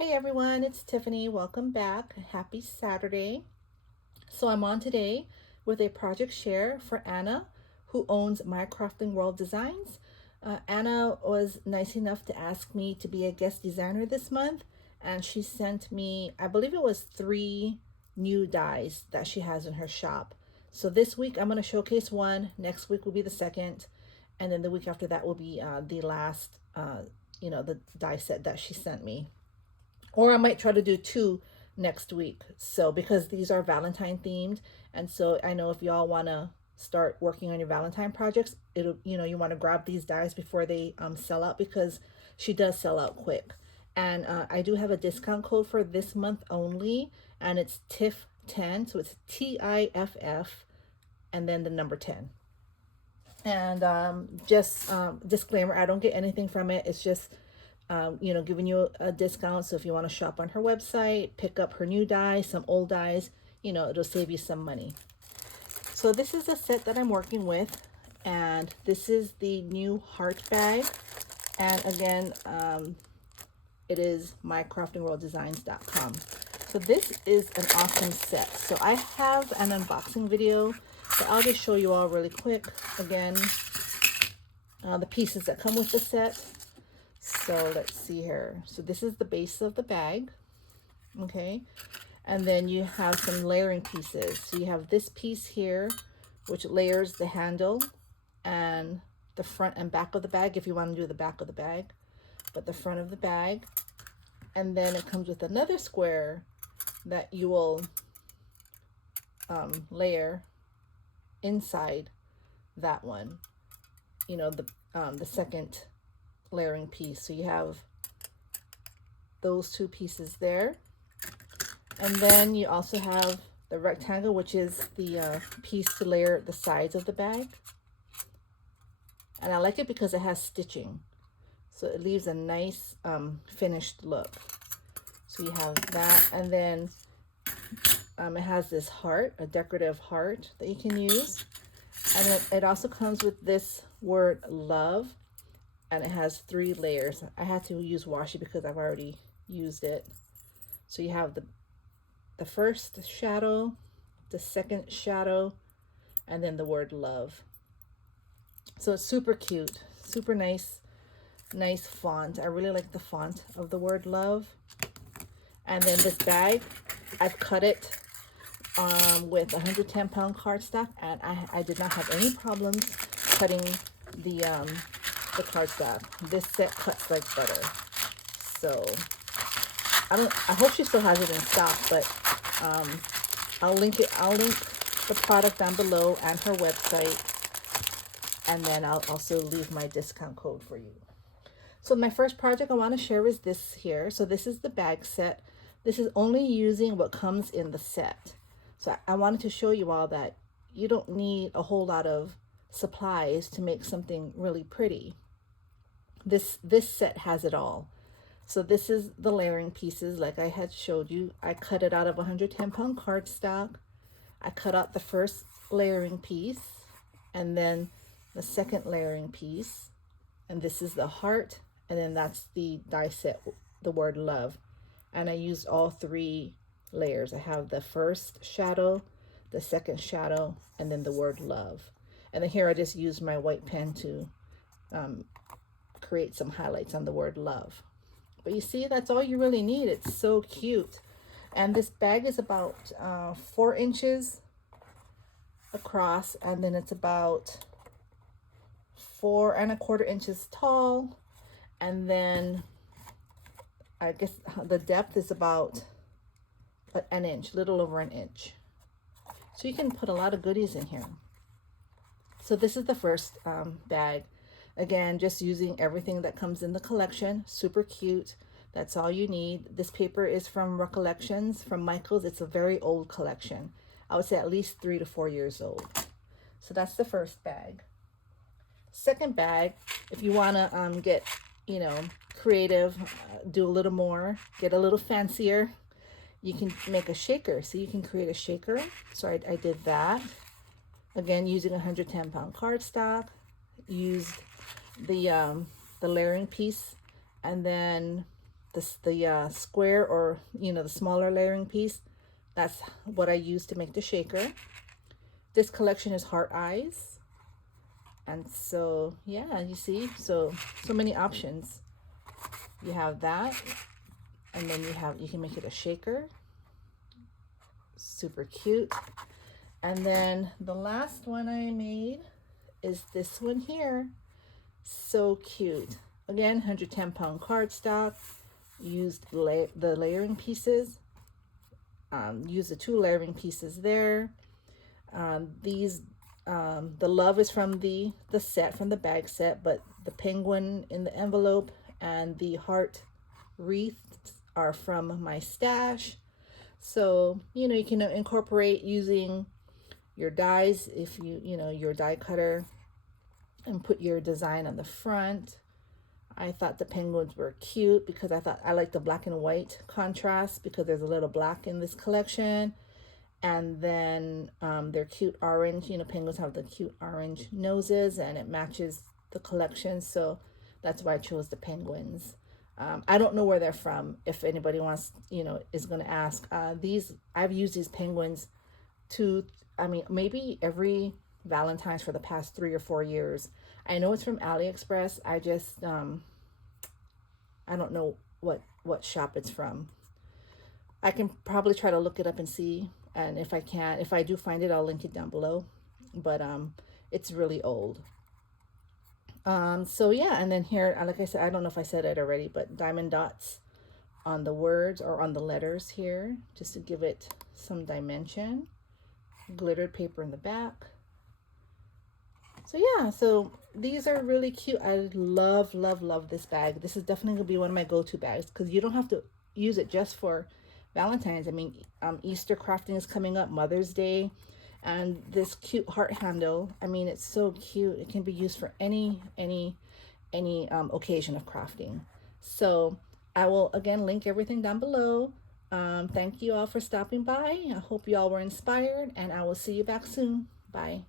Hey everyone, it's Tiffany. Welcome back. Happy Saturday. So I'm on today with a project share for Anna, who owns My Crafting World Designs. Anna was nice enough to ask me to be a guest designer this month, and she sent me, I believe it was 3 new dies that she has in her shop. So this week I'm going to showcase one, next week will be the second, and then the week after that will be the last, the die set that she sent me. Or I might try to do 2 next week. So because these are Valentine themed, and so I know if y'all want to start working on your Valentine projects, it'll you want to grab these dies before they sell out, because she does sell out quick. And I do have a discount code for this month only, and it's TIFF10, so it's TIFF and then the number 10. And just disclaimer, I don't get anything from it. It's just giving you a discount. So if you want to shop on her website, pick up her new dies, some old dies, it'll save you some money. So this is a set that I'm working with, and this is the new heart bag. And again, it is mycraftingworlddesigns.com. So this is an awesome set. So I have an unboxing video, but I'll just show you all really quick. Again, the pieces that come with the set. So let's see here. So this is the base of the bag, okay? And then you have some layering pieces. So you have this piece here, which layers the handle and the front and back of the bag, if you want to do the back of the bag, but the front of the bag. And then it comes with another square that you will layer inside that one, the second layering piece. So you have those 2 pieces there, and then you also have the rectangle, which is the piece to layer the sides of the bag. And I like it because it has stitching, so it leaves a nice finished look. So you have that, and then it has this heart, a decorative heart that you can use, and it also comes with this word love, and it has 3 layers. I had to use washi because I've already used it. So you have the first shadow, the second shadow, and then the word love. So it's super cute, super nice font. I really like the font of the word love. And then this bag, I've cut it with 110-pound cardstock, and I did not have any problems cutting the cardstock. This set cuts like butter. So I hope she still has it in stock, but I'll link the product down below and her website, and then I'll also leave my discount code for you. So my first project I want to share is this here. So this is the bag set. This is only using what comes in the set. So I wanted to show you all that you don't need a whole lot of supplies to make something really pretty. This set has it all. So this is the layering pieces, like I had showed you. I cut it out of 110-pound cardstock. I cut out the first layering piece, and then the second layering piece, and this is the heart, and then that's the die set, the word love. And I used all 3 layers. I have the first shadow, the second shadow, and then the word love. And then here I just used my white pen to create some highlights on the word love. But you see, that's all you really need. It's so cute. And this bag is about 4 inches across, and then it's about 4¼ inches tall, and then I guess the depth is about an inch, little over an inch. So you can put a lot of goodies in here. So this is the first bag. Again, just using everything that comes in the collection. Super cute. That's all you need. This paper is from Recollections from Michaels. It's a very old collection. I would say at least 3 to 4 years old. So that's the first bag. Second bag, if you want to get, creative, do a little more, get a little fancier, you can make a shaker. So you can create a shaker. So I did that. Again, using 110-pound cardstock. Used the layering piece, and then the square, or the smaller layering piece. That's what I use to make the shaker. This collection is heart eyes. And so, yeah, you see, so many options. You have that, and then you can make it a shaker. Super cute. And then the last one I made is this one here. So cute. Again, 110 pound cardstock. Used the layering pieces. Use the 2 layering pieces there. The love is from the set, from the bag set, but the penguin in the envelope and the heart wreaths are from my stash. So, you can incorporate using your dies, if your die cutter, and put your design on the front. I thought the penguins were cute because I like the black and white contrast, because there's a little black in this collection. And then they're cute orange. Penguins have the cute orange noses, and it matches the collection. So that's why I chose the penguins. I don't know where they're from. If anybody wants, is going to ask. I've used these penguins maybe every Valentine's for the past 3 or 4 years. I know it's from AliExpress. I just, I don't know what shop it's from. I can probably try to look it up and see. And if I do find it, I'll link it down below. But it's really old. So yeah, and then here, like I said, I don't know if I said it already, but diamond dots on the words or on the letters here, just to give it some dimension. Glittered paper in the back. So yeah, so these are really cute. I love, love, love this bag. This is definitely gonna be one of my go-to bags, because you don't have to use it just for Valentine's. Easter crafting is coming up, Mother's Day, and this cute heart handle. It's so cute. It can be used for any occasion of crafting. So I will again link everything down below. Thank you all for stopping by. I hope you all were inspired, and I will see you back soon. Bye.